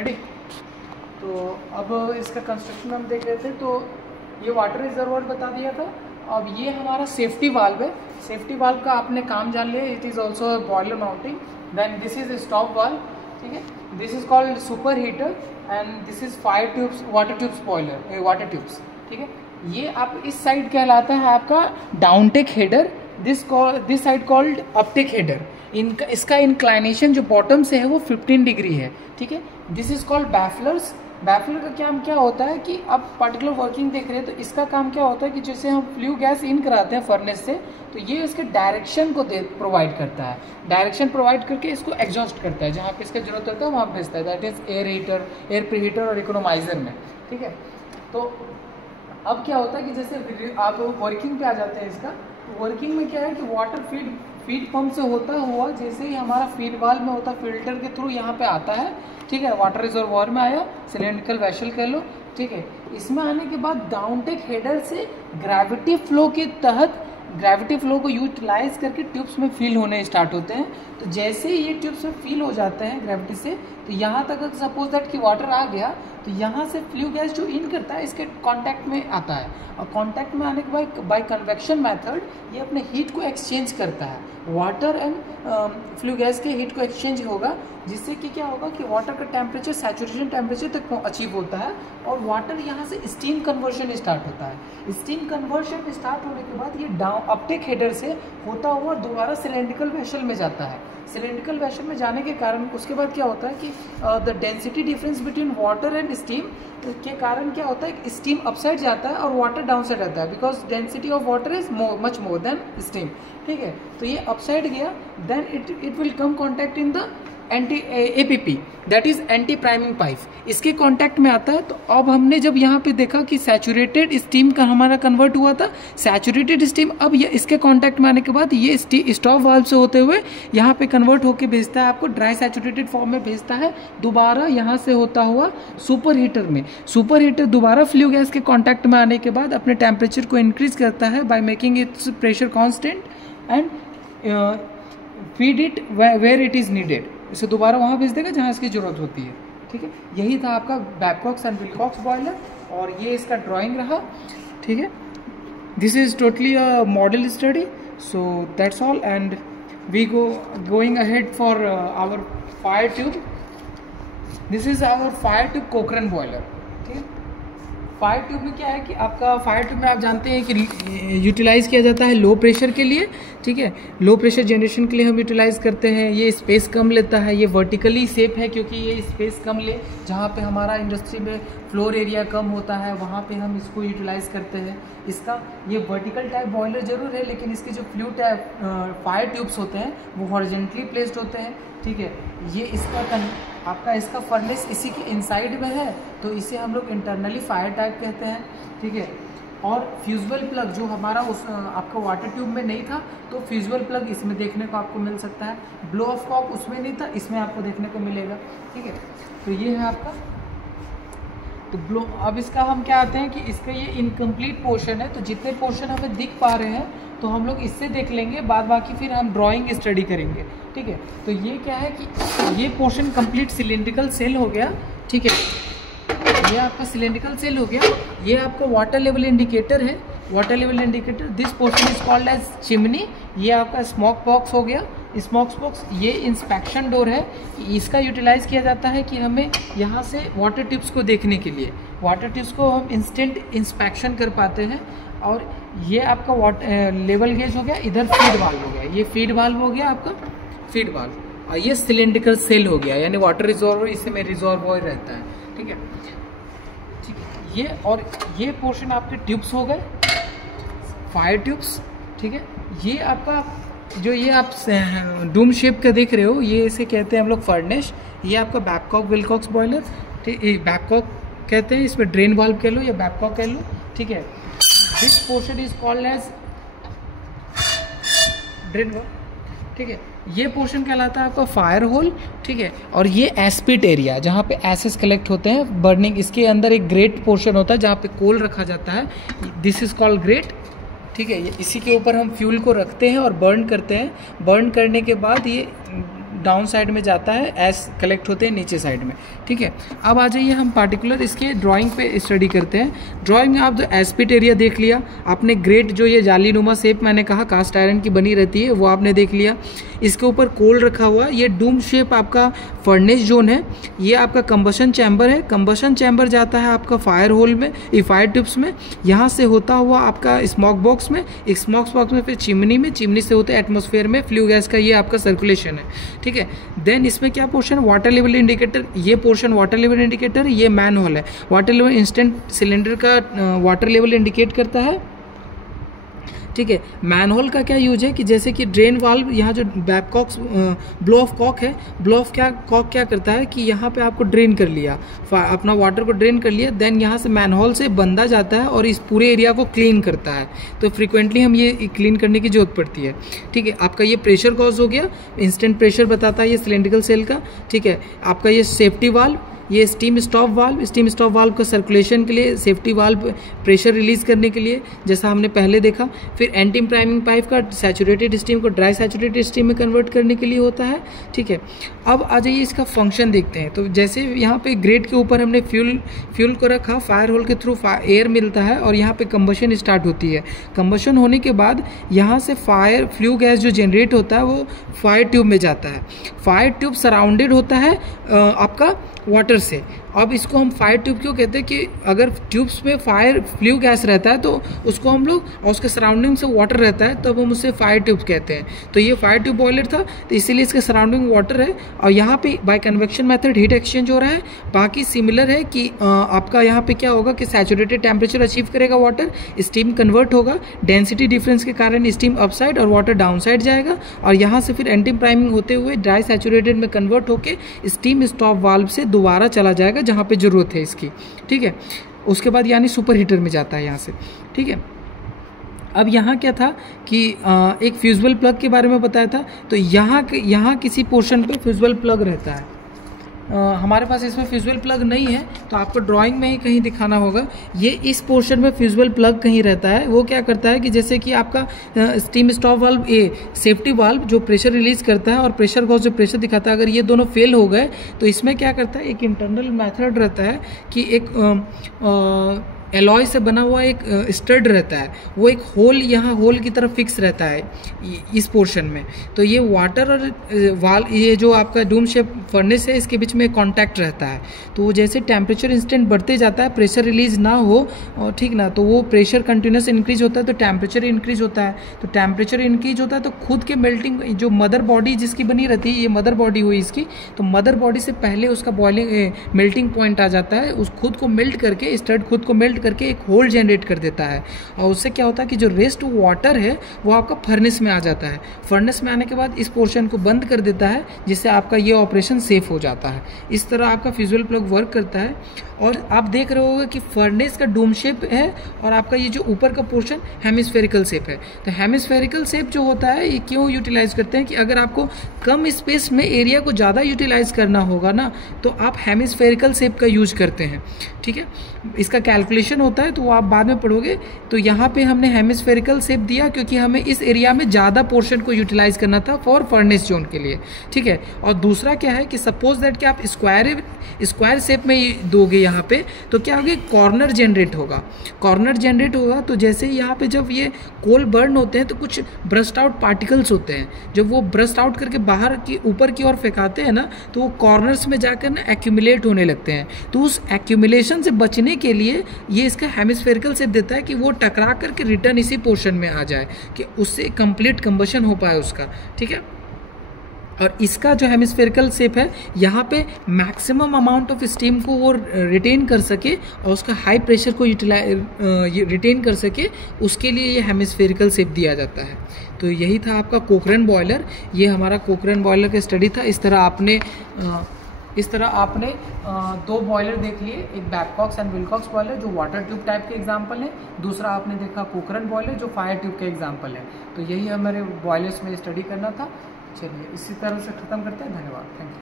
Ready. तो अब इसका कंस्ट्रक्शन हम देख रहे थे। तो ये वाटर रिजर्वायर बता दिया था। अब ये हमारा सेफ्टी वाल्व है। सेफ्टी वाल्व का आपने काम जान लिया। It is also boiler mounting. Then this is stop valve, ठीक है। This is called super heater and this is fire tubes, water tubes boiler, water tubes, ठीक है। ये आप इस साइड कहलाता है आपका downtake header, this side called uptake header. इनका इसका इंक्लाइनेशन जो बॉटम से है वो 15 डिग्री है, ठीक है। This is called bafflers. Baffler का काम क्या होता है कि आप पर्टिकुलर वर्किंग देख रहे हैं, तो इसका काम क्या होता है कि जैसे हम फ्लू गैस इन कराते हैं फर्नेस से, तो ये इसके डायरेक्शन को प्रोवाइड करता है। डायरेक्शन प्रोवाइड करके इसको एग्जॉस्ट करता है, जहाँ पे इसका जरूरत होता है वहाँ भेजता है। That is air heater, air pre heater और इकोनोमाइजर में, ठीक है। तो अब क्या होता है कि जैसे आप वर्किंग पे आ जाते हैं इसका, तो वर्किंग में क्या है कि वाटर फीड पंप से होता हुआ जैसे ही हमारा फीड वाल्व में होता है, फिल्टर के थ्रू यहाँ पे आता है, ठीक है। वाटर रिजर्वायर में आया, सिलेंड्रिकल वेसल कह लो, ठीक है। इसमें आने के बाद डाउनटेक हेडर से ग्रेविटी फ्लो के तहत ग्रेविटी फ्लो को यूटिलाइज करके ट्यूब्स में फिल होने स्टार्ट होते हैं। तो जैसे ही ये ट्यूब्स में फिल हो जाते हैं ग्रेविटी से, तो यहाँ तक अगर सपोज दैट कि वाटर आ गया, तो यहाँ से फ्लू गैस जो इन करता है इसके कांटेक्ट में आता है, और कांटेक्ट में आने के बाद बाय कन्वेक्शन मेथड ये अपने हीट को एक्सचेंज करता है। वाटर एंड फ्लू गैस के हीट को एक्सचेंज होगा, जिससे कि क्या होगा कि वाटर का टेम्परेचर सैचुरेशन टेम्परेचर तक अचीव होता है, और वाटर यहाँ से स्टीम कन्वर्जन स्टार्ट होता है। स्टीम कन्वर्जन स्टार्ट होने के बाद ये अपटेक हेडर से होता हुआ दोबारा सिलेंड्रिकल वेसल में जाता है। सिलेंड्रिकल वेसल में जाने के कारण उसके बाद क्या होता है कि the density difference between water and steam के कारण क्या होता है कि स्टीम अपसाइड जाता है और वाटर डाउन साइड रहता है, because density of water is much more than steam, ठीक है। तो ये अपसाइड गया, then it will come contact in the anti APP, that is anti priming pipe, इसके कांटेक्ट में आता है। तो अब हमने जब यहाँ पे देखा कि सैचुरेटेड स्टीम का हमारा कन्वर्ट हुआ था, सैचुरेटेड स्टीम अब ये इसके कांटेक्ट में आने के बाद ये स्टॉप वाल्व से होते हुए यहाँ पे कन्वर्ट होके भेजता है, आपको ड्राई सैचुरेटेड फॉर्म में भेजता है। दोबारा यहाँ से होता हुआ सुपर हीटर में, सुपर हीटर दोबारा फ्लू गैस के कॉन्टैक्ट में आने के बाद अपने टेम्परेचर को इंक्रीज करता है by making its pressure constant and feed it where it is needed. इसे दोबारा वहाँ भेज देगा जहाँ इसकी जरूरत होती है, ठीक है। यही था आपका बैबकॉक्स एंड विलकॉक्स बॉयलर, और ये इसका ड्राइंग रहा, ठीक है। This is totally a model study, so that's all and we going ahead for our fire tube. This is our fire tube Cochran boiler, ठीक है। फायर ट्यूब में क्या है कि आपका फायर ट्यूब में आप जानते हैं कि यूटिलाइज़ किया जाता है लो प्रेशर के लिए, ठीक है। लो प्रेशर जनरेशन के लिए हम यूटिलाइज़ करते हैं। ये स्पेस कम लेता है, ये वर्टिकली सेफ है क्योंकि ये स्पेस कम ले, जहाँ पे हमारा इंडस्ट्री में फ्लोर एरिया कम होता है वहाँ पे हम इसको यूटिलाइज़ करते हैं। इसका ये वर्टिकल टाइप बॉयलर जरूर है, लेकिन इसके जो फ्लू टाइप फायर ट्यूब्स होते हैं वो हॉरिजेंटली प्लेस्ड होते हैं, ठीक है। ये इसका फर्नेस इसी के इनसाइड में है, तो इसे हम लोग इंटरनली फायर टाइप कहते हैं, ठीक है। और फ्यूजिबल प्लग जो हमारा उस आपका वाटर ट्यूब में नहीं था, तो फ्यूजिबल प्लग इसमें देखने को आपको मिल सकता है। ब्लो ऑफ कॉक उसमें नहीं था, इसमें आपको देखने को मिलेगा, ठीक है। तो ये है आपका तो ब्लो। अब इसका हम क्या आते हैं कि इसका ये इनकम्प्लीट पोर्शन है, तो जितने पोर्शन हमें दिख पा रहे हैं तो हम लोग इससे देख लेंगे, बाद बाकी फिर हम ड्राइंग स्टडी करेंगे, ठीक है। तो ये क्या है कि ये पोर्शन कंप्लीट सिलेंड्रिकल सेल हो गया, ठीक है। ये आपका सिलेंड्रिकल सेल हो गया। ये आपका वाटर लेवल इंडिकेटर है, water level indicator. This portion is called as chimney. ये आपका स्मोक बॉक्स हो गया, स्मोक बॉक्स। ये इंस्पेक्शन डोर है, इसका यूटिलाइज किया जाता है कि हमें यहाँ से वाटर ट्यूब्स को देखने के लिए, वाटर ट्यूब्स को हम इंस्टेंट इंस्पेक्शन कर पाते हैं। और ये आपका वाटर लेवल गेज हो गया, इधर फीड वाल्व हो गया, ये फीड वाल्व हो गया आपका फीड वाल्व, और ये सिलेंड्रिकल सेल हो गया, यानी वाटर रिजर्वायर, इसमें रिजर्वायर रहता है, ठीक है, ठीक है। ये और ये पोर्शन आपके ट्यूब्स हो गए, फायर ट्यूब्स, ठीक है। ये आपका जो ये आप डूम शेप का देख रहे हो, ये इसे कहते हैं हम लोग फर्नेस। ये आपका बैबकॉक विलकॉक्स बॉयलर, ठीक है। बैबकॉक कहते हैं, इसमें ड्रेन वाल्व कह लो या बैबकॉक कह लो, ठीक है। This portion is called as drain valve, ठीक है। ये पोर्शन कहलाता है आपका फायर होल, ठीक है। और ये एस्पिट एरिया जहाँ पे एसेस कलेक्ट होते हैं बर्निंग, इसके अंदर एक ग्रेट पोर्शन होता है जहाँ पे कोल रखा जाता है, दिस इज कॉल्ड ग्रेट, ठीक है। ये इसी के ऊपर हम फ्यूल को रखते हैं और बर्न करते हैं। बर्न करने के बाद ये डाउन साइड में जाता है, एस कलेक्ट होते हैं नीचे साइड में। ठीक है, अब आ जाइए हम पार्टिकुलर इसके ड्राइंग पे स्टडी करते हैं। ड्राइंग में आप जो एस्पिट एरिया देख लिया आपने, ग्रेट जो ये जालीनुमा शेप मैंने कहा कास्ट आयरन की बनी रहती है वो आपने देख लिया। इसके ऊपर कोल रखा हुआ, ये डूम शेप आपका फर्नेस जोन है। ये आपका कंबशन चैम्बर है, कंबशन चैम्बर जाता है आपका फायर होल में, ये फायर ट्यूब्स में, यहाँ से होता हुआ आपका स्मोक बॉक्स में, एक स्मोक बॉक्स में फिर चिमनी में, चिमनी से होता है एटमॉस्फेयर में, फ्लू गैस का ये आपका सर्कुलेशन है। ठीक है, देन इसमें क्या पोर्शन, वाटर लेवल इंडिकेटर, ये पोर्शन वाटर लेवल इंडिकेटर, ये मैन होल है। वाटर लेवल इंस्टेंट सिलेंडर का वाटर लेवल इंडिकेट करता है। ठीक है, मैनहोल का क्या यूज है कि जैसे कि ड्रेन वाल्व, यहाँ जो बैबकॉक ब्लो ऑफ कॉक है, ब्लो ऑफ कॉक क्या करता है कि यहाँ पे आपको ड्रेन कर लिया, अपना वाटर को ड्रेन कर लिया, देन यहाँ से मैनहोल से बंदा जाता है और इस पूरे एरिया को क्लीन करता है। तो फ्रिक्वेंटली हम ये क्लीन करने की जरूरत पड़ती है। ठीक है, आपका ये प्रेशर कॉज हो गया, इंस्टेंट प्रेशर बताता है ये सिलेंड्रिकल सेल का। ठीक है, आपका ये सेफ्टी वाल्व, ये steam stop valve, steam stop valve का सर्कुलेशन के लिए, सेफ्टी वाल्व प्रेशर रिलीज करने के लिए जैसा हमने पहले देखा। फिर एंटी प्राइमिंग पाइप का सैचुरेटेड स्टीम को ड्राई सैचुरेटेड स्टीम में कन्वर्ट करने के लिए होता है। ठीक है, अब आ जाइए इसका फंक्शन देखते हैं। तो जैसे यहाँ पे ग्रेट के ऊपर हमने फ्यूल को रखा, फायर होल के थ्रू एयर मिलता है और यहाँ पे कंबशन स्टार्ट होती है। कंबशन होने के बाद यहाँ से फायर फ्लू गैस जो जनरेट होता है वो फायर ट्यूब में जाता है। फायर ट्यूब सराउंडेड होता है आपका वाटर से। अब इसको हम फायर ट्यूब क्यों कहते हैं कि अगर ट्यूब्स में फायर फ्लू गैस रहता है तो उसको हम लोग, और उसके सराउंडिंग से वाटर रहता है तब हम उसे फायर ट्यूब कहते हैं। तो ये फायर ट्यूब बॉयलर था तो इसीलिए इसके सराउंडिंग वाटर है और यहाँ पे by convection method heat exchange हो रहा है। बाकी सिमिलर है कि आपका यहाँ पे क्या होगा कि सैचुरेटेड टेम्परेचर अचीव करेगा वाटर, स्टीम कन्वर्ट होगा, डेंसिटी डिफरेंस के कारण स्टीम अपसाइड और वाटर डाउन साइड जाएगा और यहाँ से फिर एंटी प्राइमिंग होते हुए ड्राई सैचुरेटेड में कन्वर्ट होकर स्टीम स्टॉप वाल्व से दोबारा चला जाएगा जहां पे जरूरत है इसकी। ठीक है, उसके बाद यानी सुपर हीटर में जाता है यहाँ से। ठीक है, अब यहाँ क्या था कि एक फ्यूजिबल प्लग के बारे में बताया था। तो यहाँ किसी पोर्शन पे फ्यूजिबल प्लग रहता है। हमारे पास इसमें फ्यूजिबल प्लग नहीं है तो आपको ड्राइंग में ही कहीं दिखाना होगा। ये इस पोर्शन में फ्यूजिबल प्लग कहीं रहता है। वो क्या करता है कि जैसे कि आपका steam stop valve, safety valve जो प्रेशर रिलीज करता है और प्रेशर गॉज जो प्रेशर दिखाता है, अगर ये दोनों फेल हो गए तो इसमें क्या करता है, एक इंटरनल मेथड रहता है कि एक एलॉय से बना हुआ एक स्टड रहता है, वो एक होल यहाँ होल की तरफ फिक्स रहता है इस पोर्शन में। तो ये वाटर और ये जो आपका डूम शेप फर्नेस है इसके बीच में कांटेक्ट रहता है। तो वो जैसे टेम्परेचर इंस्टेंट बढ़ते जाता है, प्रेशर रिलीज ना हो और ठीक ना, तो वो प्रेशर कंटिन्यूस इंक्रीज होता है तो टेम्परेचर इंक्रीज होता है। तो टेम्परेचर इंक्रीज होता है तो खुद के मेल्टिंग, जो मदर बॉडी जिसकी बनी रहती है, ये मदर बॉडी हुई इसकी, तो मदर बॉडी से पहले उसका बॉइलिंग मेल्टिंग पॉइंट आ जाता है। उस खुद को मेल्ट करके, स्टड खुद को मेल्ट करके एक होल जनरेट कर देता है और उससे क्या होता है कि जो रेस्ट वाटर है वो आपका फर्नेस में आ जाता है। फर्नेस में आने के बाद इस पोर्शन को बंद कर देता है जिससे आपका ये ऑपरेशन सेफ हो जाता है। इस तरह आपका फ्यूजिबल प्लग वर्क करता है। और आप देख रहे होगे कि फर्नेस का डूम शेप है और आपका ये जो ऊपर का पोर्शन हेमिस्फेरिकल शेप है। तो हेमिस्फेरिकल शेप जो होता है ये क्यों यूटिलाइज करते हैं कि अगर आपको कम स्पेस में एरिया को ज़्यादा यूटिलाइज करना होगा ना तो आप हेमिस्फेरिकल शेप का यूज करते हैं। ठीक है, इसका कैलकुलेशन होता है तो वो आप बाद में पढ़ोगे। तो यहाँ पे हमने हेमिस्फेरिकल शेप दिया क्योंकि हमें इस एरिया में ज़्यादा पोर्शन को यूटिलाइज करना था फॉर फर्नेस जोन के लिए। ठीक है, और दूसरा क्या है कि सपोज दैट कि आप स्क्वायर शेप में दोगे यहाँ पे तो क्या होगा, कॉर्नर जनरेट होगा। कॉर्नर जनरेट होगा तो जैसे यहाँ पे जब ये कोल बर्न होते हैं तो कुछ ब्रस्ट आउट पार्टिकल्स होते हैं, जब वो ब्रस्ट आउट करके बाहर की ऊपर की ओर फेंकाते हैं ना तो वो कॉर्नर्स में जाकर ना एक्यूमुलेट होने लगते हैं। तो उस एक्यूमुलेशन से बचने के लिए ये इसका हेमिस्फेरिकल शेप देता है कि वो टकरा करके रिटर्न इसी पोर्शन में आ जाए कि उससे कंप्लीट कंबशन हो पाए उसका। ठीक है, और इसका जो हेमिस्फेरिकल शेप है यहाँ पे मैक्सिमम अमाउंट ऑफ स्टीम को वो रिटेन कर सके और उसका हाई प्रेशर को रिटेन कर सके, उसके लिए ये हेमिस्फेरिकल शेप दिया जाता है। तो यही था आपका कोकरेन बॉयलर। ये हमारा कोकरेन बॉयलर का स्टडी था। इस तरह आपने दो बॉयलर देख लिए, एक बैबकॉक्स एंड विल्कॉक्स बॉयलर जो वाटर ट्यूब टाइप के एग्जांपल है, दूसरा आपने देखा कोकरेन बॉयलर जो फायर ट्यूब के एग्जांपल है। तो यही हमारे बॉयलर्स में स्टडी करना था। चलिए इसी तरह से ख़त्म करते हैं। धन्यवाद, थैंक यू।